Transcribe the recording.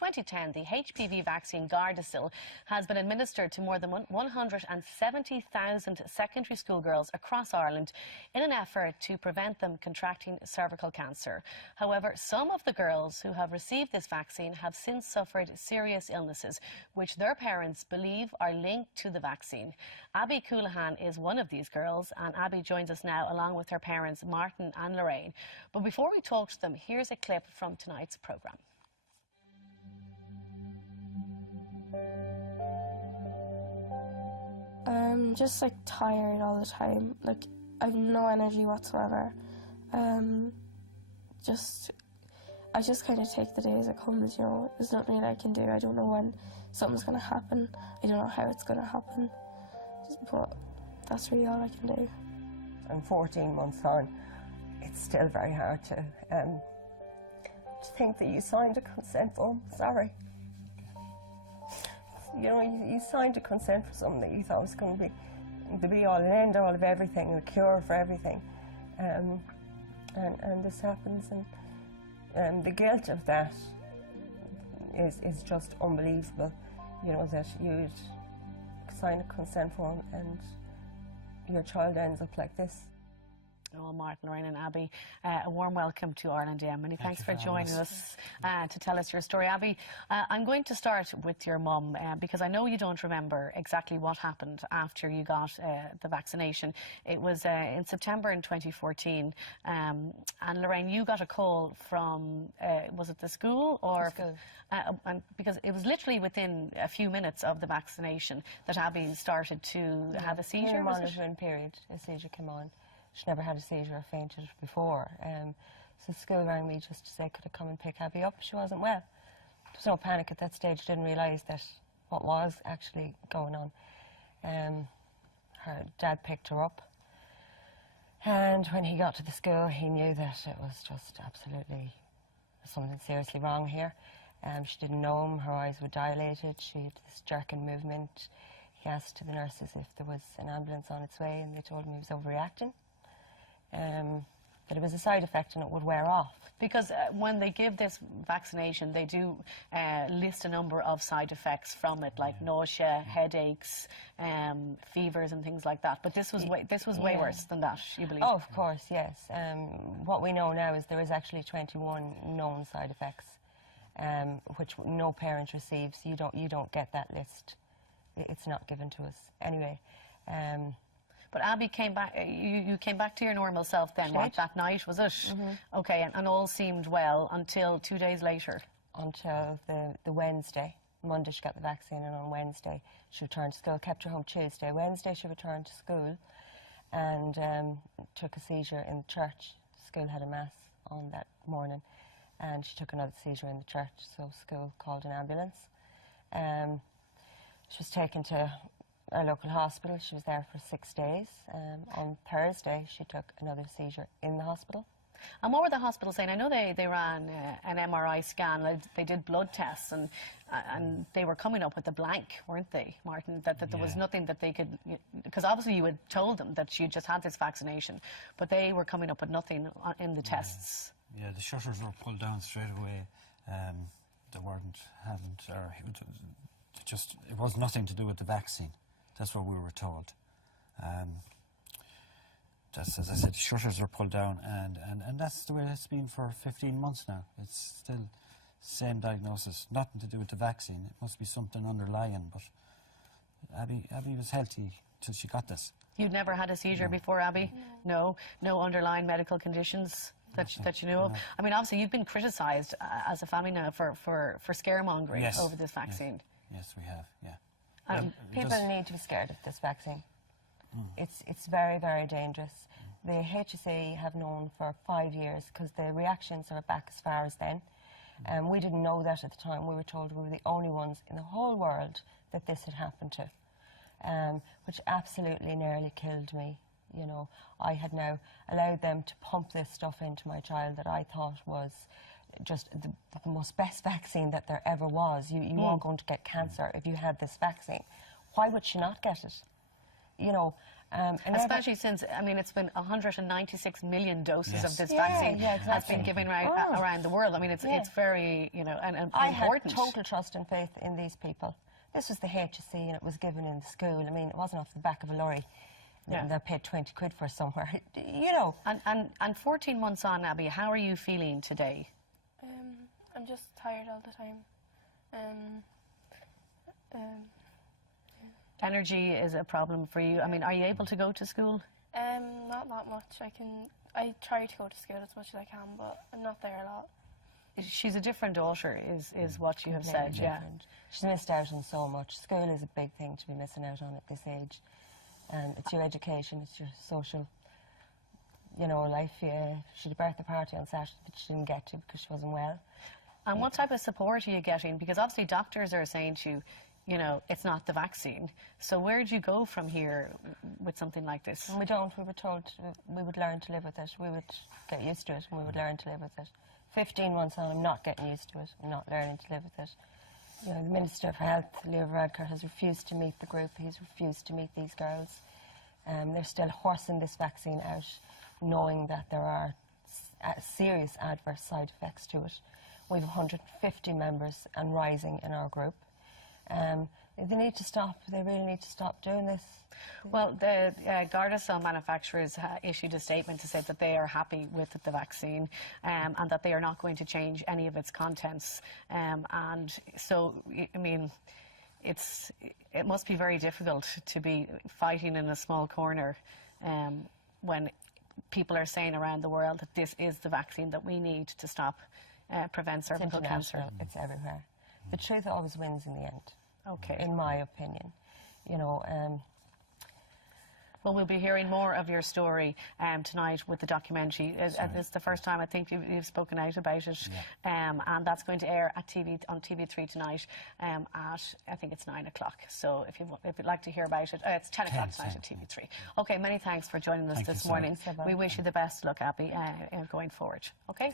2010, the HPV vaccine Gardasil has been administered to more than 170,000 secondary school girls across Ireland in an effort to prevent them contracting cervical cancer. However, some of the girls who have received this vaccine have since suffered serious illnesses, which their parents believe are linked to the vaccine. Abby Coulihan is one of these girls, and Abby joins us now along with her parents Martin and Lorraine. But before we talk to them, here's a clip from tonight's programme. I'm just like tired all the time. Like I have no energy whatsoever. I just kind of take the day as it comes, you know. There's nothing that I can do. I don't know when something's going to happen. I don't know how it's going to happen. But that's really all I can do. I'm 14 months on. It's still very hard to think that you signed a consent form. Sorry. You know, you signed a consent for something that you thought was going to be the be-all and end-all of everything, the cure for everything. And this happens, and the guilt of that is just unbelievable. You know, that you'd sign a consent form and your child ends up like this. Oh, Martin, Lorraine and Abby, a warm welcome to Ireland AM. Many thanks for joining us to tell us your story. Abby, I'm going to start with your mum because I know you don't remember exactly what happened after you got the vaccination. It was in September in 2014, and Lorraine, you got a call from, was it the school? Or the school. Because it was literally within a few minutes of the vaccination that Abby started to have a seizure. In a monitoring period, a seizure came on. She never had a seizure or fainted before. So school rang me just to say, could I come and pick Abby up? She wasn't well. There was no panic at that stage. Didn't realise that what was actually going on. Her dad picked her up. And when he got to the school, he knew that it was just absolutely something seriously wrong here. She didn't know him. Her eyes were dilated. She had this jerking movement. He asked the nurses if there was an ambulance on its way, and they told him he was overreacting. That it was a side effect and it would wear off. Because when they give this vaccination, they do list a number of side effects from it, like nausea, headaches, fevers and things like that. But this was way worse than that, you believe? Oh, of course, yes. What we know now is there is actually 21 known side effects, which no parent receives. You don't get that list. It's not given to us anyway. But Abby came back. You came back to your normal self then. What, that night, was it? Mm-hmm. Okay, and all seemed well until 2 days later. Until the Wednesday. Monday she got the vaccine, and on Wednesday she returned to school. Kept her home Tuesday. Wednesday she returned to school, and took a seizure in the church. School had a mass on that morning, and she took another seizure in the church. So school called an ambulance. She was taken to a local hospital. She was there for 6 days. On Thursday, she took another seizure in the hospital. And what were the hospitals saying? I know they ran an MRI scan. They did blood tests, and they were coming up with a blank, weren't they, Martin? That there was nothing that they could... Because obviously you had told them that you just had this vaccination, but they were coming up with nothing in the tests. Yeah, the shutters were pulled down straight away. They it was nothing to do with the vaccine. That's what we were told. As I said, the shutters are pulled down, and that's the way it's been for 15 months now. It's still the same diagnosis, nothing to do with the vaccine. It must be something underlying, but Abby was healthy till she got this. You'd never had a seizure before, Abby? No underlying medical conditions that you knew of? I mean, obviously you've been criticised as a family now for scaremongering over this vaccine. Yes, we have, yeah. People need to be scared of this vaccine. It's very, very dangerous. The HSE have known for 5 years, because the reactions are back as far as then. We didn't know that at the time. We were told we were the only ones in the whole world that this had happened to, which absolutely nearly killed me. You know, I had now allowed them to pump this stuff into my child that I thought was just the most best vaccine that there ever was. You weren't going to get cancer if you had this vaccine. Why would she not get it? You know, And Especially since, I mean, it's been 196 million doses Yes. of this Yeah, vaccine yeah, has exactly. been given around the world. I mean, it's very, you know, and I important. had total trust and faith in these people. This was the HSE and it was given in the school. I mean, it wasn't off the back of a lorry. Yeah. They paid 20 quid for somewhere, you know. And 14 months on, Abby, how are you feeling today? I'm just tired all the time. Energy is a problem for you. I mean, are you able to go to school? Not that much. I try to go to school as much as I can, but I'm not there a lot. She's a different daughter, is what you have said, Completely different. She's missed out on so much. School is a big thing to be missing out on at this age. It's your education, it's your social, you know, life. She had a birthday party on Saturday that she didn't get to because she wasn't well. And what type of support are you getting? Because obviously doctors are saying to you, you know, it's not the vaccine. So where do you go from here with something like this? And we don't. We were told we would learn to live with it. We would get used to it and we would learn to live with it. 15 months on, I'm not getting used to it. I'm not learning to live with it. You know, the Minister for Health, Leo Varadkar, has refused to meet the group. He's refused to meet these girls. They're still horsing this vaccine out, knowing that there are serious adverse side effects to it. We have 150 members and rising in our group. They need to stop. They really need to stop doing this. Well, the Gardasil manufacturers issued a statement to say that they are happy with the vaccine and that they are not going to change any of its contents. And so, I mean, it must be very difficult to be fighting in a small corner when people are saying around the world that this is the vaccine that we need to stop, prevent cervical cancer. It's everywhere. The truth always wins in the end. Okay. In my opinion, you know. Well, we'll be hearing more of your story tonight with the documentary. It's the first time I think you've spoken out about it, and that's going to air on TV3 tonight at, I think it's 9 o'clock. So if you'd like to hear about it, it's 10 o'clock tonight at TV3. Okay, many thanks for joining us this morning. We wish you the best luck, Abby, going forward. Okay.